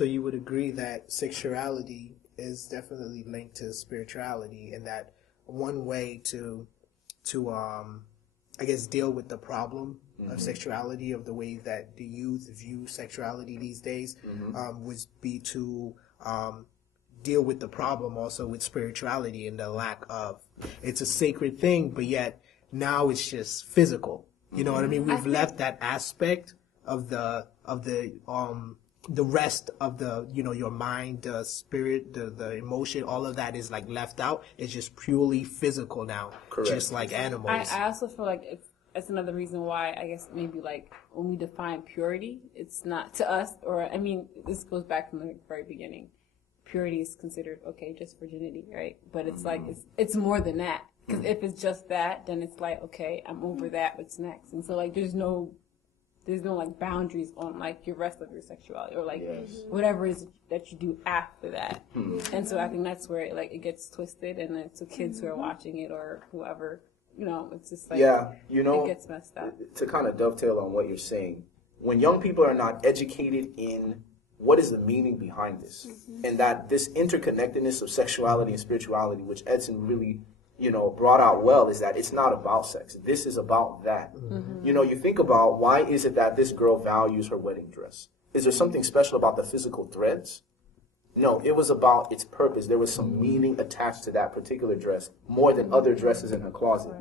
So you would agree that sexuality is definitely linked to spirituality, and that one way to I guess deal with the problem of sexuality, of the way that the youth view sexuality these days, would be to deal with the problem also with spirituality and the lack of, it's a sacred thing, but yet now it's just physical. You know what I mean? We've left that aspect of the rest of the, you know, your mind, the spirit, the emotion, all of that is like left out. It's just purely physical now. Correct. Just like animals. I also feel like that's another reason why, I guess, maybe like when we define purity, it's not to us, or I mean, this goes back from the very beginning. Purity is considered, okay, just virginity, right? But it's like, it's more than that. Because if it's just that, then it's like, okay, I'm over that, what's next? And so like, there's no like boundaries on like your rest of your sexuality, or like whatever it is that you do after that. And so I think that's where it gets twisted, and then to kids who are watching it or whoever, you know, it's just like, it gets messed up. To kind of dovetail on what you're saying, when young people are not educated in what is the meaning behind this, and that this interconnectedness of sexuality and spirituality, which Edson really, you know, brought out well, is that it's not about sex. This is about that. You know, you think about, why is it that this girl values her wedding dress? Is there something special about the physical threads? No, it was about its purpose. There was some meaning attached to that particular dress, more than other dresses in her closet.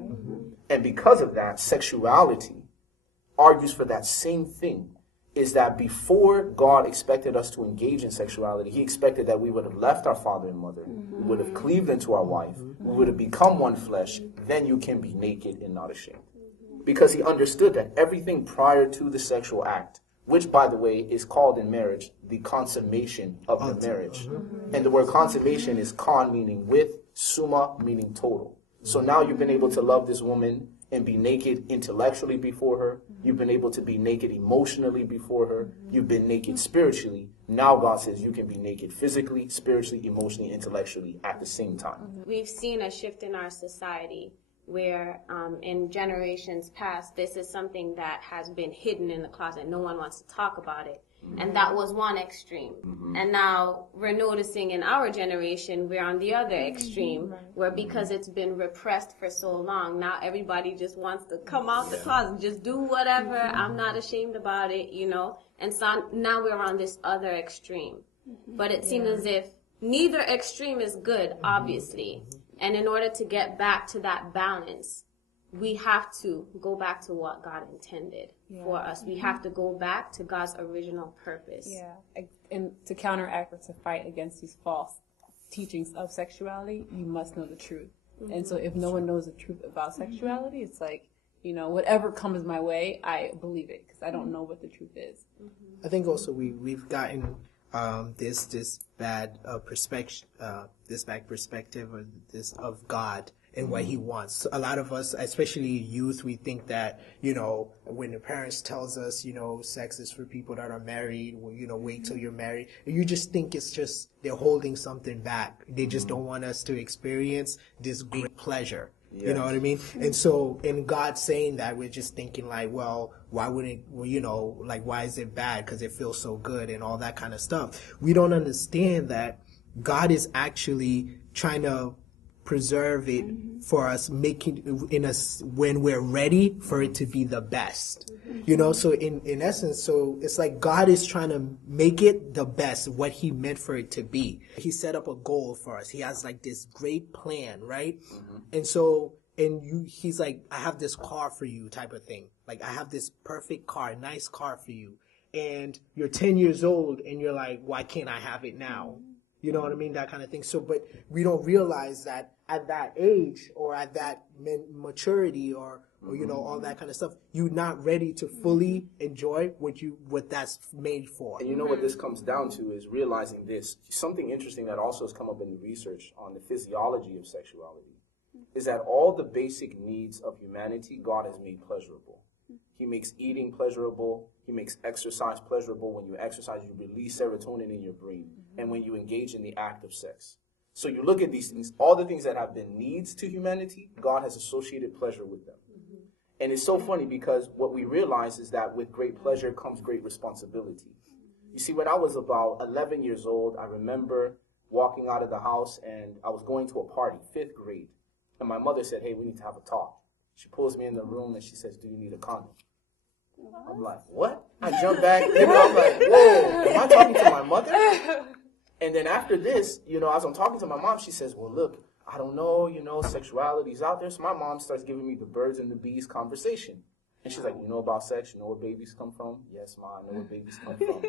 And because of that, sexuality argues for that same thing. Is that before God expected us to engage in sexuality, he expected that we would have left our father and mother, we would have cleaved into our wife, we would have become one flesh, then you can be naked and not ashamed. Because he understood that everything prior to the sexual act, which, by the way, is called in marriage the consummation of the marriage. And the word consummation is con, meaning with, summa, meaning total. So now you've been able to love this woman and be naked intellectually before her. You've been able to be naked emotionally before her. You've been naked spiritually. Now God says you can be naked physically, spiritually, emotionally, intellectually at the same time. We've seen a shift in our society where in generations past, this is something that has been hidden in the closet. No one wants to talk about it. And that was one extreme. And now we're noticing in our generation, we're on the other extreme, where because it's been repressed for so long, now everybody just wants to come out the closet, just do whatever. I'm not ashamed about it, you know. And so now we're on this other extreme. But it seems as if neither extreme is good, obviously. And in order to get back to that balance, we have to go back to what God intended for us. We have to go back to God's original purpose. Yeah. And to counteract or to fight against these false teachings of sexuality, you must know the truth. And so if no one knows the truth about sexuality, it's like, you know, whatever comes my way, I believe it because I don't know what the truth is. I think also we've gotten this bad perspective, or this of God and what he wants. A lot of us, especially youth, we think that, you know, when the parents tells us, you know, sex is for people that are married, well, you know, wait till you're married. You just think it's just they're holding something back. They just don't want us to experience this great pleasure. You know what I mean? And so, in God saying that, we're just thinking like, well, why wouldn't, well, you know, like, why is it bad? Because it feels so good and all that kind of stuff. We don't understand that God is actually trying to preserve it for us, making in us when we're ready for it to be the best. You know, so in essence, so it's like God is trying to make it the best, what he meant for it to be. He set up a goal for us. He has like this great plan, right? And so, he's like, I have this car for you type of thing. Like, I have this perfect car, nice car for you. And you're 10 years old and you're like, why can't I have it now? You know what I mean? That kind of thing. So, but we don't realize that at that age or at that maturity or you know, all that kind of stuff, you're not ready to fully enjoy what that's made for. And you know what this comes down to is realizing this. Something interesting that also has come up in the research on the physiology of sexuality is that all the basic needs of humanity, God has made pleasurable. He makes eating pleasurable. He makes exercise pleasurable. When you exercise, you release serotonin in your brain. And when you engage in the act of sex. So you look at these things, all the things that have been needs to humanity, God has associated pleasure with them. And it's so funny because what we realize is that with great pleasure comes great responsibility. You see, when I was about 11 years old, I remember walking out of the house and I was going to a party, 5th grade. And my mother said, hey, we need to have a talk. She pulls me in the room and she says, do you need a condom? I'm like, what? I jump back, I'm like, whoa, am I talking to my mother? And then after this, as I'm talking to my mom, she says, well, look, I don't know, sexuality's out there. So my mom starts giving me the birds and the bees conversation. And she's like, you know about sex? You know where babies come from? Yes, Ma, I know where babies come from.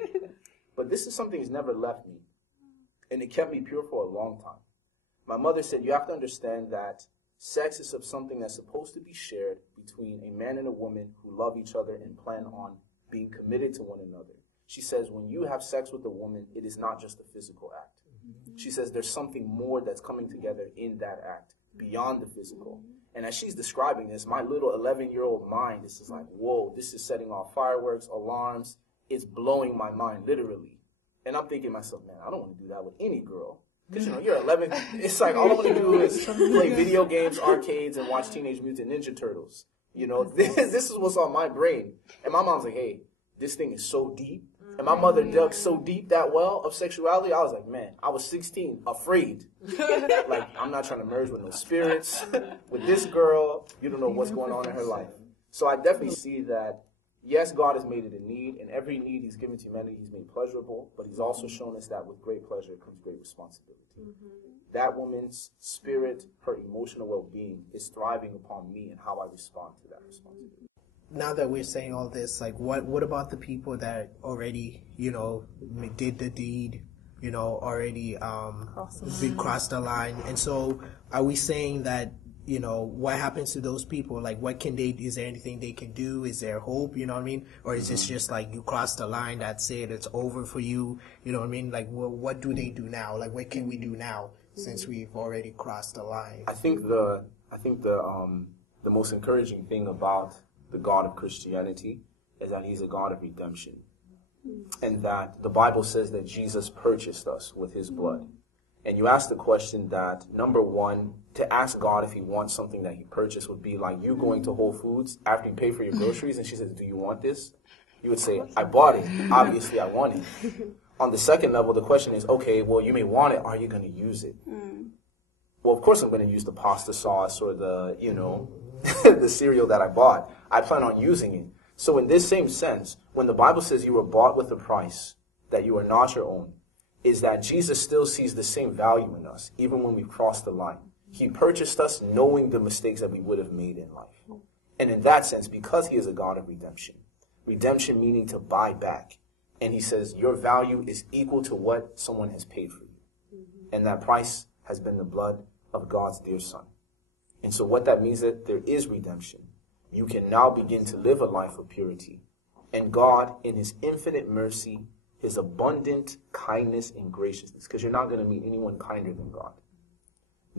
But this is something that's never left me. And it kept me pure for a long time. My mother said, you have to understand that sex is something that's supposed to be shared between a man and a woman who love each other and plan on being committed to one another. She says, when you have sex with a woman, it is not just a physical act. She says there's something more that's coming together in that act, beyond the physical. And as she's describing this, my little 11-year-old mind is just like, whoa, this is setting off fireworks, alarms. It's blowing my mind, literally. And I'm thinking to myself, man, I don't want to do that with any girl. Because, you're 11. It's like all I want to do is play video games, arcades, and watch Teenage Mutant Ninja Turtles. This is what's on my brain. And my mom's like, hey, this thing is so deep. And my mother dug so deep that well of sexuality, I was like, man, I was 16, afraid. Like, I'm not trying to merge with no spirits. With this girl, you don't know what's going on in her life. So I definitely see that, yes, God has made it a need, and every need he's given to humanity he's made pleasurable, but he's also shown us that with great pleasure comes great responsibility. That woman's spirit, her emotional well-being is thriving upon me and how I respond to that responsibility. Now that we're saying all this, like, what about the people that already, did the deed, already crossed the line? And so are we saying that, what happens to those people? Like, is there anything they can do? Is there hope, you know what I mean? Or is this just like you crossed the line, that's it, it's over for you, you know what I mean? Like, what do they do now? Like, what can we do now since we've already crossed the line? I think the most encouraging thing about the God of Christianity is that he's a God of redemption. And that the Bible says that Jesus purchased us with his blood. And you ask the question that, number one, to ask God if he wants something that he purchased would be like you going to Whole Foods after you pay for your groceries and she says, do you want this? You would say, I bought it. Obviously, I want it. On the second level, the question is, okay, well, you may want it. Are you going to use it? Well, of course I'm going to use the pasta sauce or the, the cereal that I bought. I plan on using it. So in this same sense, when the Bible says you were bought with a price, that you are not your own, is that Jesus still sees the same value in us, even when we've crossed the line. He purchased us knowing the mistakes that we would have made in life. And in that sense, because he is a God of redemption meaning to buy back. And he says your value is equal to what someone has paid for you. And that price has been the blood of God's dear son. And so what that means that there is redemption. You can now begin to live a life of purity. And God, in his infinite mercy, his abundant kindness and graciousness, because you're not going to meet anyone kinder than God.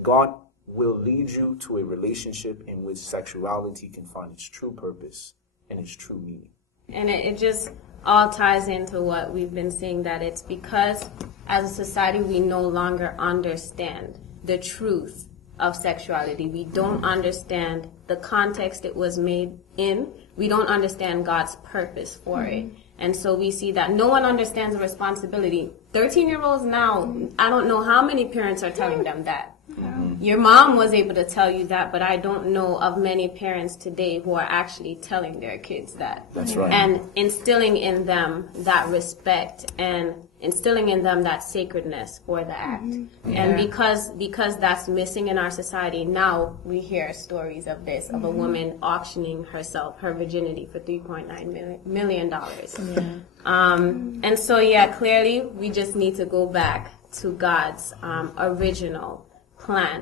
God will lead you to a relationship in which sexuality can find its true purpose and its true meaning. And it just all ties into what we've been saying, that it's because as a society we no longer understand the truth of sexuality. We don't understand the context it was made in. We don't understand God's purpose for it. And so we see that no one understands the responsibility. 13-year-olds now, I don't know how many parents are telling them that. Your mom was able to tell you that, but I don't know of many parents today who are actually telling their kids that. That's right. And instilling in them that respect and instilling in them that sacredness for the act. And because that's missing in our society, now we hear stories of this, of a woman auctioning herself, her virginity for $3.9 million. And so, clearly we just need to go back to God's original plan